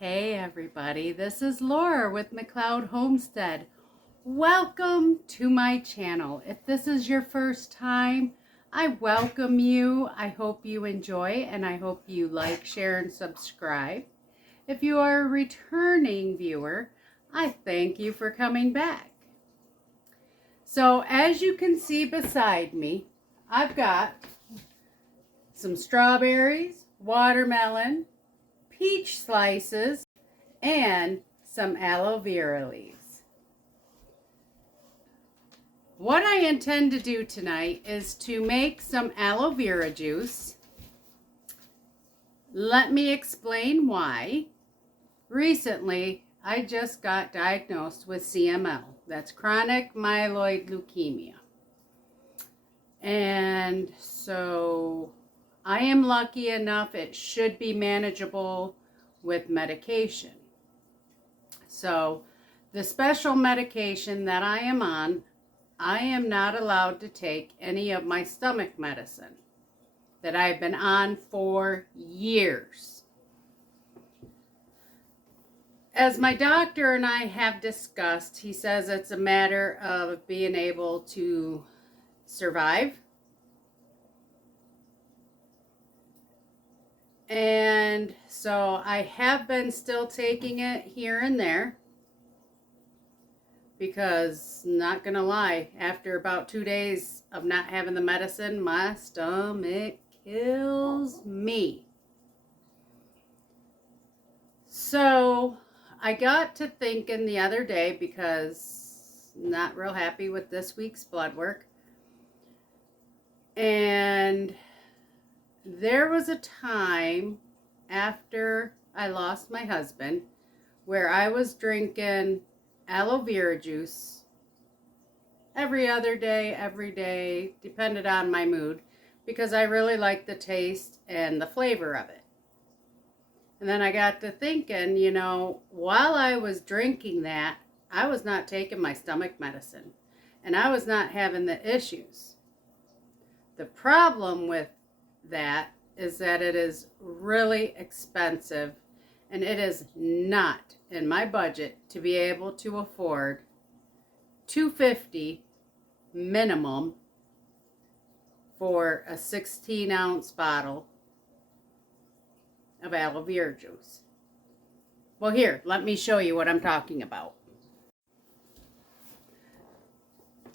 Hey everybody, this is Laura with McLeod Homestead. Welcome to my channel. If this is your first time, I welcome you. I hope you enjoy and I hope you like, share, and subscribe. If you are a returning viewer, I thank you for coming back. So as you can see beside me, I've got some strawberries, watermelon, peach slices, and some aloe vera leaves. What I intend to do tonight is to make some aloe vera juice. Let me explain why. Recently, I just got diagnosed with CML. That's chronic myeloid leukemia. And so I am lucky enough, it should be manageable with medication. So the special medication that I am on, I am not allowed to take any of my stomach medicine that I've been on for years. As my doctor and I have discussed, he says it's a matter of being able to survive. And so I have been still taking it here and there because, not gonna lie, after about 2 days of not having the medicine, my stomach kills me. So I got to thinking the other day, because not real happy with this week's blood work, and there was a time after I lost my husband where I was drinking aloe vera juice every other day, every day, depended on my mood, because I really liked the taste and the flavor of it. And then I got to thinking, you know, while I was drinking that, I was not taking my stomach medicine and I was not having the issues. The problem with that is that it is really expensive, and it is not in my budget to be able to afford $2.50 minimum for a 16-ounce bottle of aloe vera juice. Well, here, let me show you what I'm talking about.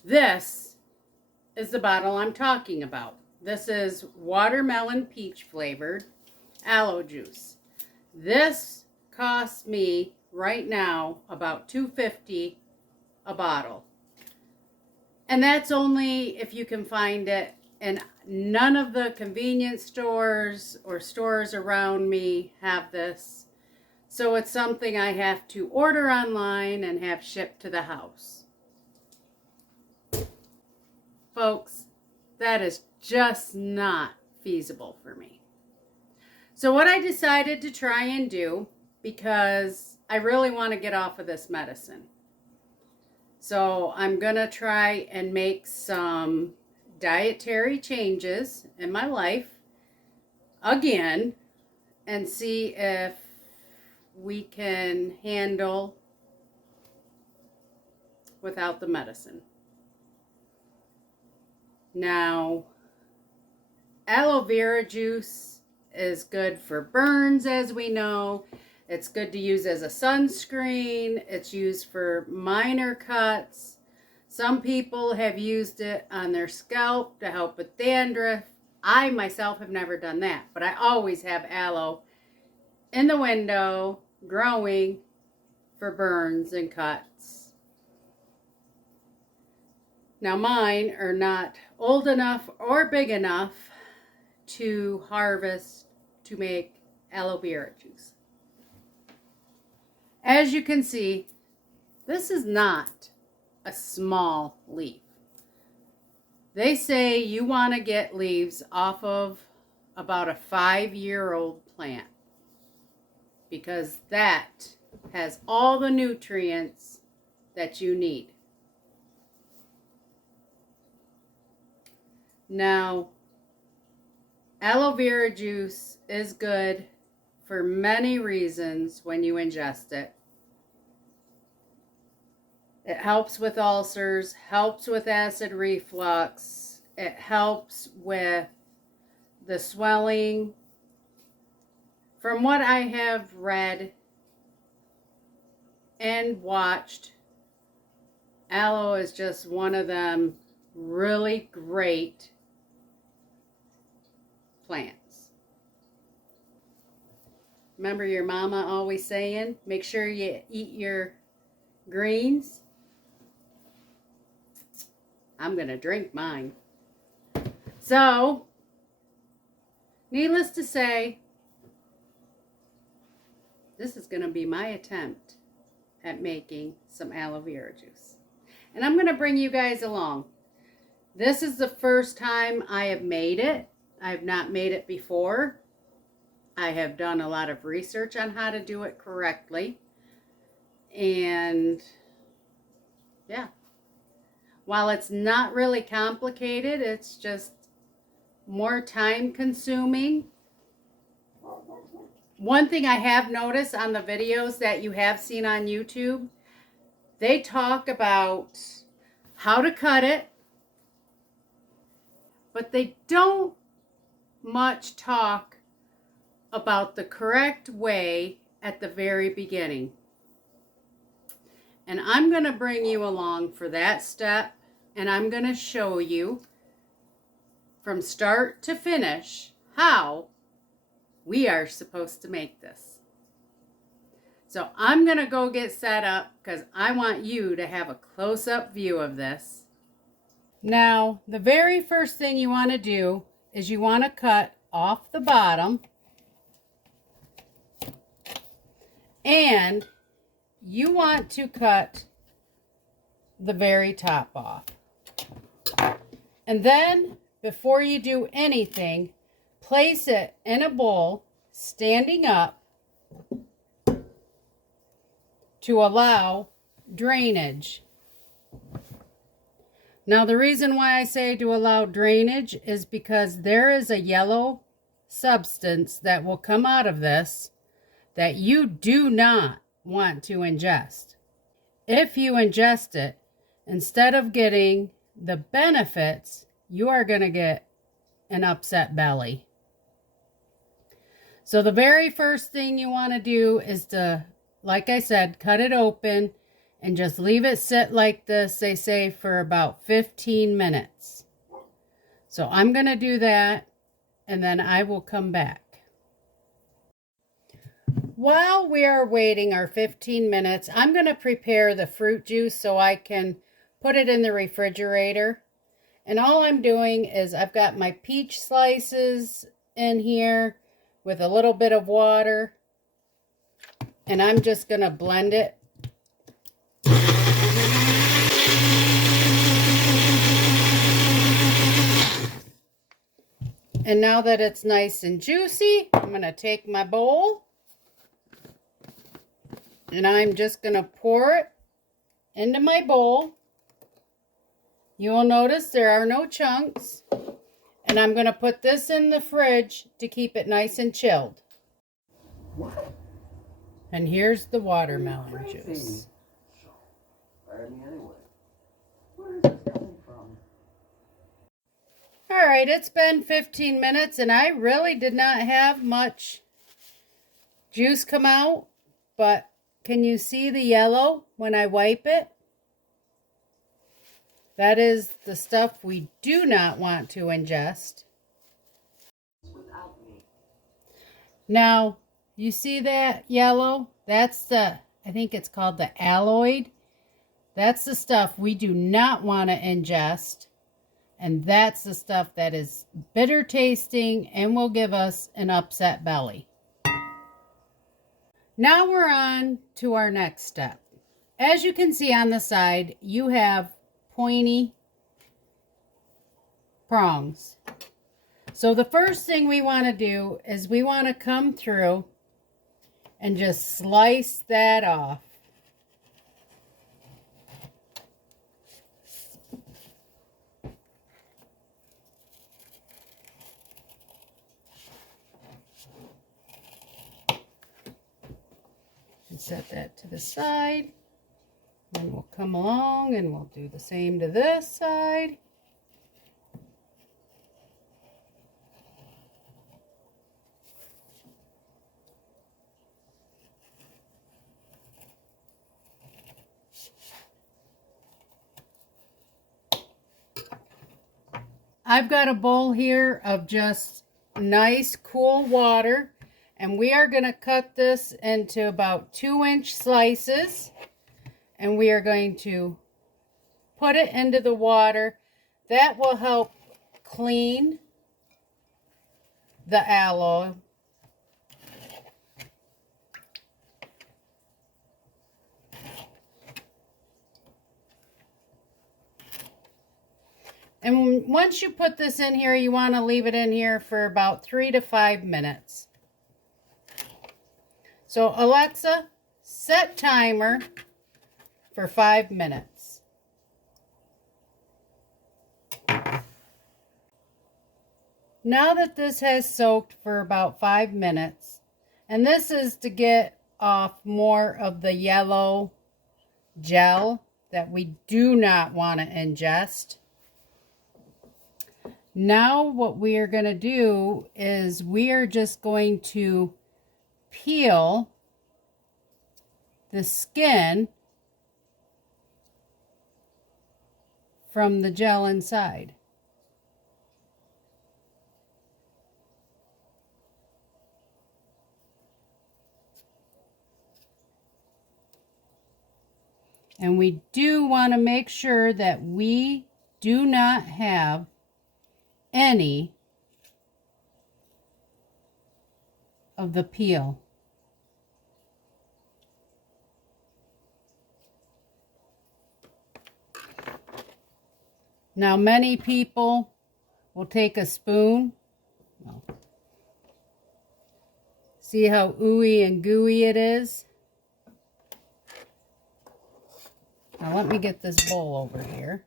This is the bottle I'm talking about. This is watermelon peach flavored aloe juice. This costs me right now about $2.50 a bottle. And that's only if you can find it, and none of the convenience stores or stores around me have this. So it's something I have to order online and have shipped to the house. Folks, that is just not feasible for me. So what I decided to try and do, because I really want to get off of this medicine, so I'm gonna try and make some dietary changes in my life again and see if we can handle without the medicine. Now, aloe vera juice is good for burns, as we know. It's good to use as a sunscreen. It's used for minor cuts. Some people have used it on their scalp to help with dandruff. I myself have never done that, but I always have aloe in the window growing for burns and cuts. Now mine are not old enough or big enough to harvest to make aloe vera juice. As you can see, this is not a small leaf. They say you want to get leaves off of about a 5-year-old plant, because that has all the nutrients that you need. Now, aloe vera juice is good for many reasons when you ingest it. It helps with ulcers, helps with acid reflux, it helps with the swelling. From what I have read and watched, aloe is just one of them really great plants. Remember your mama always saying, make sure you eat your greens. I'm gonna drink mine. So, needless to say, this is gonna be my attempt at making some aloe vera juice. And I'm gonna bring you guys along. This is the first time I have made it. I have not made it before. I have done a lot of research on how to do it correctly. And yeah, while it's not really complicated, it's just more time consuming. One thing I have noticed on the videos that you have seen on YouTube, they talk about how to cut it, but they don't much talk about the correct way at the very beginning. And I'm going to bring you along for that step, and I'm going to show you from start to finish how we are supposed to make this. So I'm going to go get set up because I want you to have a close-up view of this. Now, the very first thing you want to do is you want to cut off the bottom, and you want to cut the very top off. And then, before you do anything, place it in a bowl, standing up, to allow drainage. Now, the reason why I say to allow drainage is because there is a yellow substance that will come out of this that you do not want to ingest. If you ingest it, instead of getting the benefits, you are going to get an upset belly. So the very first thing you want to do is to, like I said, cut it open and just leave it sit like this, they say, for about 15 minutes. So I'm going to do that, and then I will come back. While we are waiting our 15 minutes, I'm going to prepare the fruit juice so I can put it in the refrigerator. And all I'm doing is I've got my peach slices in here with a little bit of water. And I'm just going to blend it. And now that it's nice and juicy, I'm going to take my bowl. And I'm just going to pour it into my bowl. You will notice there are no chunks. And I'm going to put this in the fridge to keep it nice and chilled. And here's the watermelon juice. Alright, it's been 15 minutes and I really did not have much juice come out. But can you see the yellow when I wipe it? That is the stuff we do not want to ingest. Now, you see that yellow? That's the, I think it's called the aloe. That's the stuff we do not want to ingest. And that's the stuff that is bitter tasting and will give us an upset belly. Now we're on to our next step. As you can see on the side, you have pointy prongs. So the first thing we want to do is we want to come through and just slice that off. And set that to the side. Then we'll come along and we'll do the same to this side. I've got a bowl here of just nice cool water, and we are going to cut this into about 2-inch slices, and we are going to put it into the water. That will help clean the aloe. And once you put this in here, you want to leave it in here for about 3 to 5 minutes. So Alexa, set timer for 5 minutes. Now that this has soaked for about 5 minutes, and this is to get off more of the yellow gel that we do not want to ingest. Now what we are going to do is we are just going to peel the skin from the gel inside. And we do want to make sure that we do not have any of the peel. Now many people will take a spoon. See how ooey and gooey it is? Now let me get this bowl over here.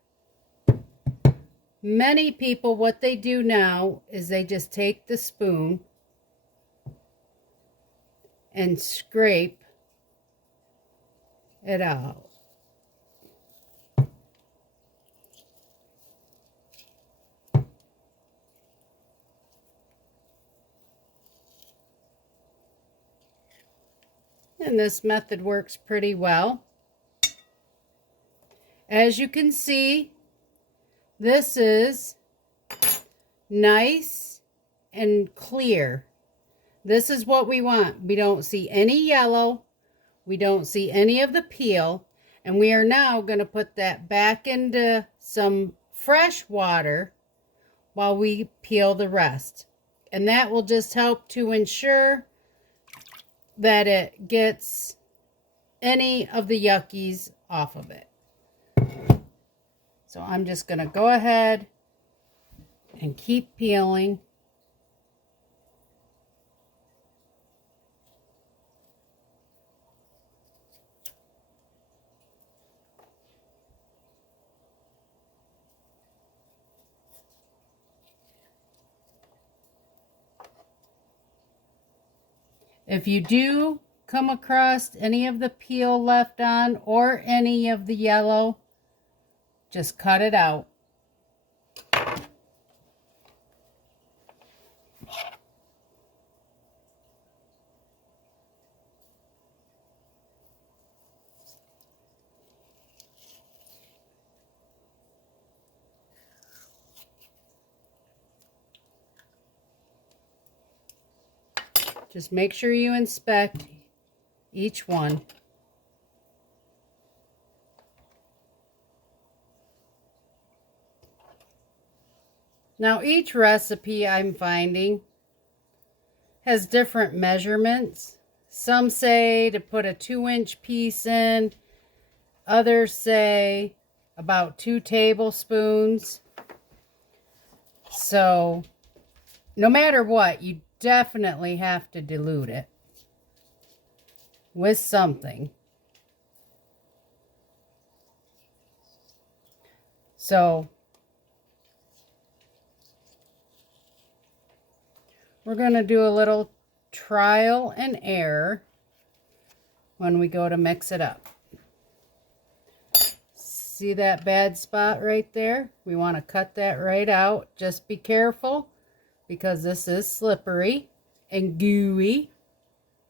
Many people, what they do now is they just take the spoon and scrape it out. And this method works pretty well. As you can see, this is nice and clear. This is what we want. We don't see any yellow. We don't see any of the peel. And we are now going to put that back into some fresh water while we peel the rest. And that will just help to ensure that it gets any of the yuckies off of it. So I'm just going to go ahead and keep peeling. If you do come across any of the peel left on or any of the yellow, just cut it out. Just make sure you inspect each one. Now each recipe I'm finding has different measurements. Some say to put a 2-inch piece in. Others say about 2 tablespoons. So no matter what, you definitely have to dilute it with something. So we're going to do a little trial and error. when we go to mix it up. See that bad spot right there? We want to cut that right out. Just be careful because this is slippery and gooey.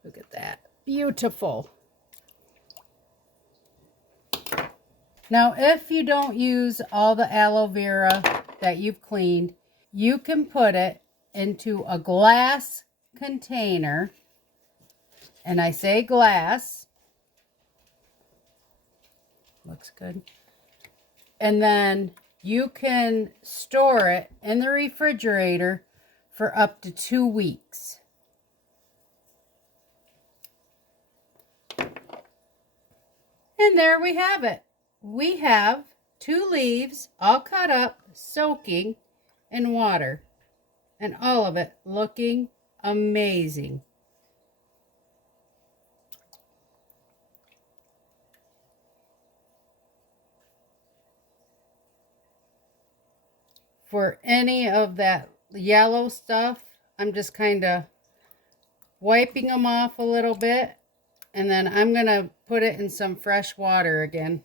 Look at that. Beautiful. Now, if you don't use all the aloe vera that you've cleaned, you can put it into a glass container. And I say glass. Looks good. And then you can store it in the refrigerator for up to 2 weeks. And there we have it. We have 2 leaves all cut up, soaking in water. And all of it looking amazing. For any of that yellow stuff, I'm just kind of wiping them off a little bit. And then I'm going to put it in some fresh water again.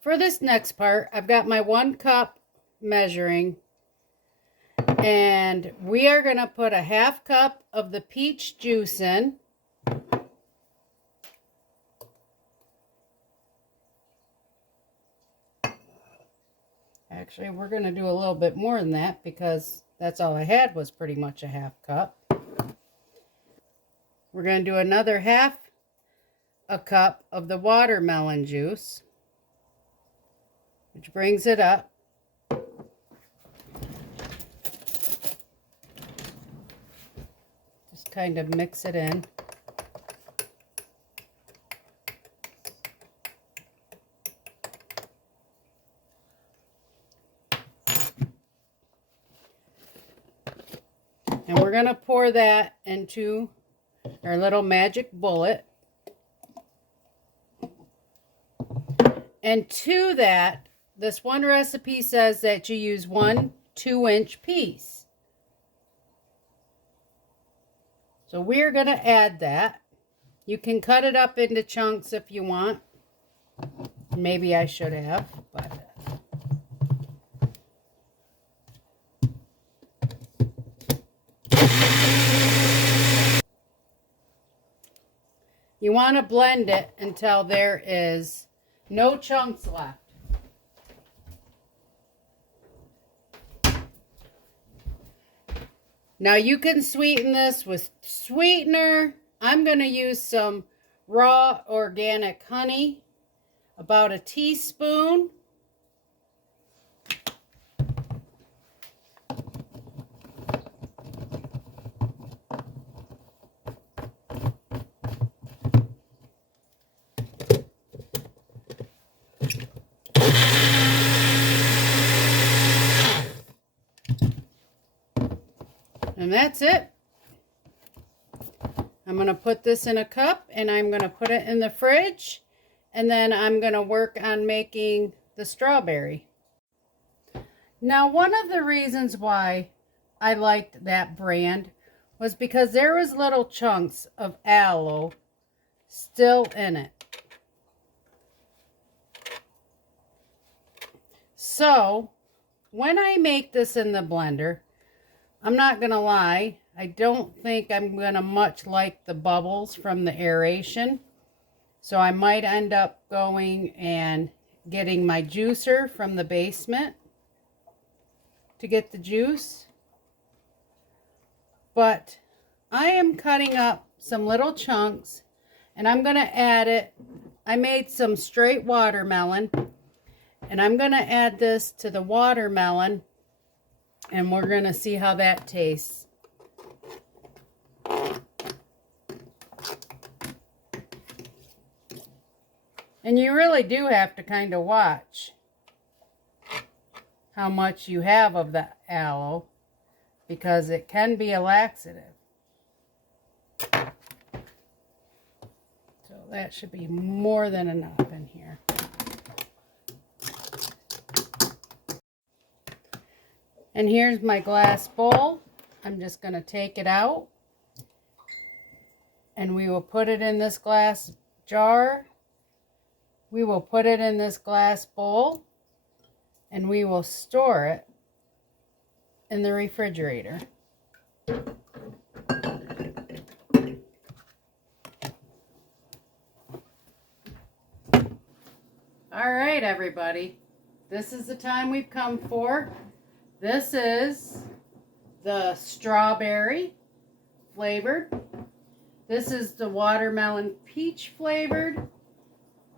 For this next part, I've got my 1 cup measuring. And we are going to put a 1/2 cup of the peach juice in. Actually, we're going to do a little bit more than that because that's all I had was pretty much a 1/2 cup. We're going to do another 1/2 cup of the watermelon juice, which brings it up. Just kind of mix it in. And we're going to pour that into our little magic bullet. And to that, this one recipe says that you use 1 2-inch piece. So we're going to add that. You can cut it up into chunks if you want. Maybe I should have, but you want to blend it until there is no chunks left. Now you can sweeten this with sweetener. I'm going to use some raw organic honey, about a teaspoon. And that's it. I'm going to put this in a cup and I'm going to put it in the fridge. And then I'm going to work on making the strawberry. Now, one of the reasons why I liked that brand was because there was little chunks of aloe still in it. So, when I make this in the blender, I'm not going to lie, I don't think I'm going to much like the bubbles from the aeration. So I might end up going and getting my juicer from the basement to get the juice. But I am cutting up some little chunks and I'm going to add it. I made some straight watermelon and I'm going to add this to the watermelon. And we're going to see how that tastes. And you really do have to kind of watch how much you have of the aloe, because it can be a laxative. So that should be more than enough in here. And here's my glass bowl. I'm just going to take it out. And we will put it in this glass jar. We will put it in this glass bowl. And we will store it in the refrigerator. All right, everybody. This is the time we've come for. This is the strawberry flavored. This is the watermelon peach flavored.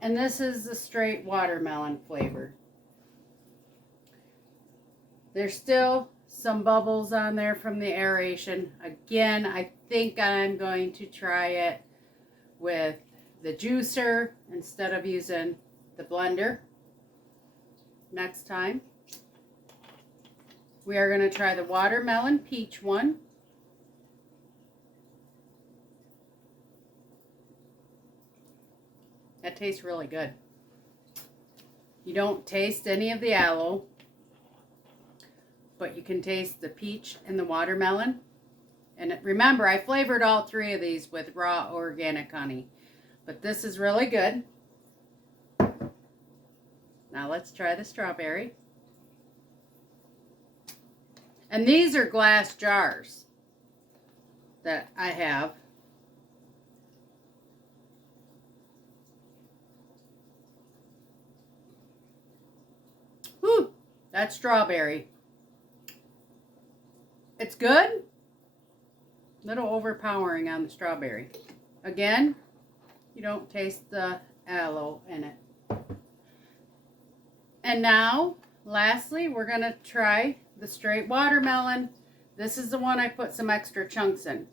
And this is the straight watermelon flavored. There's still some bubbles on there from the aeration. Again, I think I'm going to try it with the juicer instead of using the blender next time. We are going to try the watermelon peach one. That tastes really good. You don't taste any of the aloe, but you can taste the peach and the watermelon. And remember, I flavored all three of these with raw organic honey. But this is really good. Now let's try the strawberry. And these are glass jars that I have. Whew, that's strawberry. It's good. A little overpowering on the strawberry. Again, you don't taste the aloe in it. And now, lastly, we're going to try the straight watermelon. This is the one I put some extra chunks in.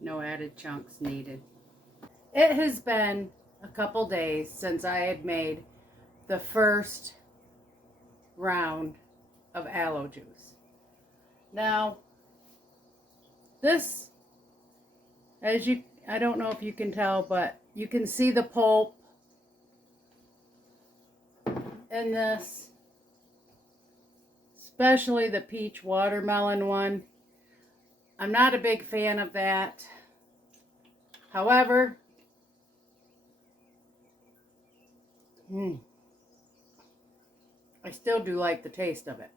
No added chunks needed. It has been a couple days since I had made the first round of aloe juice. Now, this, I don't know if you can tell, but you can see the pulp in this, especially the peach watermelon one. I'm not a big fan of that. However, I still do like the taste of it.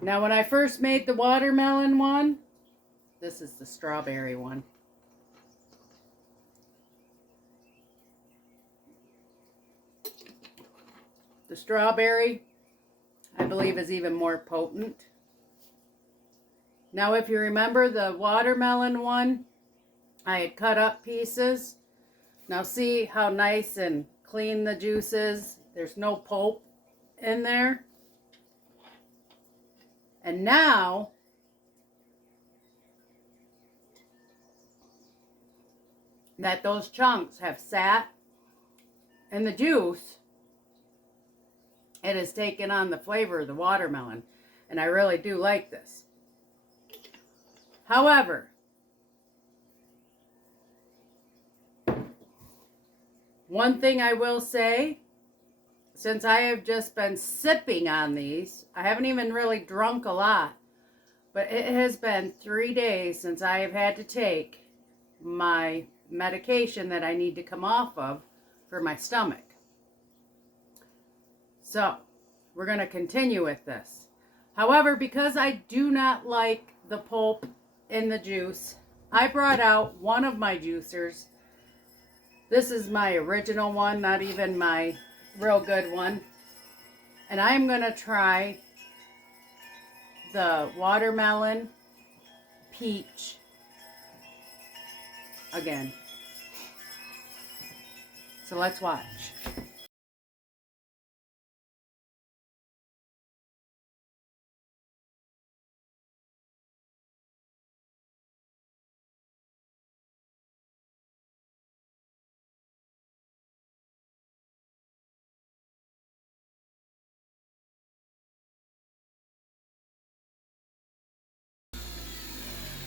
Now, when I first made the watermelon one, this is the strawberry one. The strawberry, I believe, is even more potent. Now, if you remember the watermelon one, I had cut up pieces. Now see how nice and clean the juice is. There's no pulp in there. And now, that those chunks have sat in the juice, it has taken on the flavor of the watermelon. And I really do like this. However, one thing I will say, since I have just been sipping on these, I haven't even really drunk a lot, but it has been 3 days since I have had to take my medication that I need to come off of for my stomach. So, we're going to continue with this. However, because I do not like the pulp in the juice, I brought out one of my juicers. This is my original one, not even my real good one. And I'm going to try the watermelon peach again. So let's watch.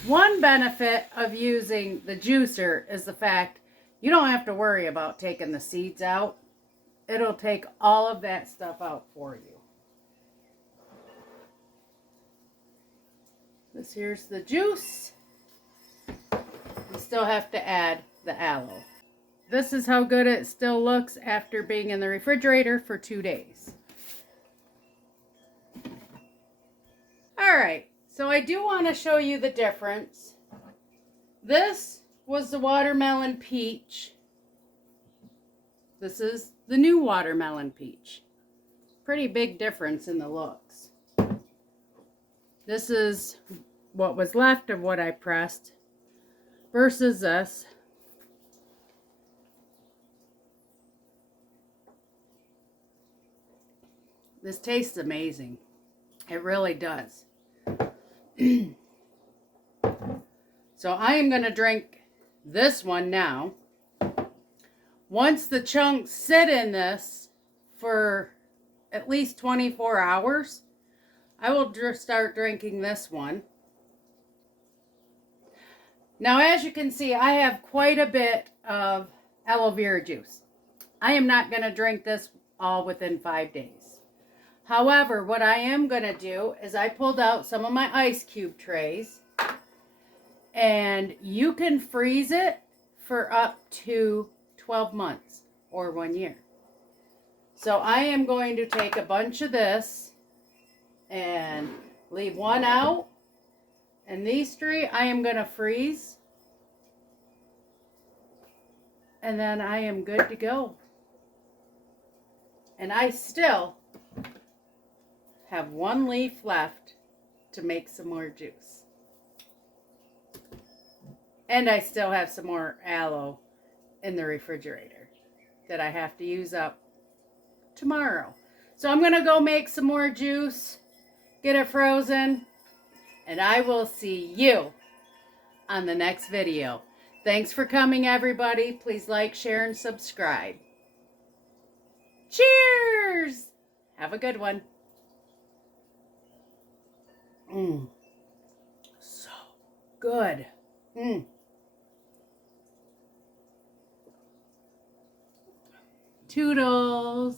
One benefit of using the juicer is the fact you don't have to worry about taking the seeds out. It'll take all of that stuff out for you. This here's the juice. You still have to add the aloe. This is how good it still looks after being in the refrigerator for 2 days. Alright, so I do want to show you the difference. This was the watermelon peach. This is the new watermelon peach. Pretty big difference in the looks. This is what was left of what I pressed versus this. This tastes amazing. It really does. So I am going to drink this one now. Once the chunks sit in this for at least 24 hours, I will start drinking this one. Now, as you can see, I have quite a bit of aloe vera juice. I am not going to drink this all within 5 days. However, what I am going to do is I pulled out some of my ice cube trays, and you can freeze it for up to 12 months or 1 year. So I am going to take a bunch of this and leave one out, and these 3 I am going to freeze, and then I am good to go. And I still have 1 leaf left to make some more juice. And I still have some more aloe in the refrigerator that I have to use up tomorrow. So I'm going to go make some more juice, get it frozen, and I will see you on the next video. Thanks for coming, everybody. Please like, share, and subscribe. Cheers! Have a good one. So good. Toodles.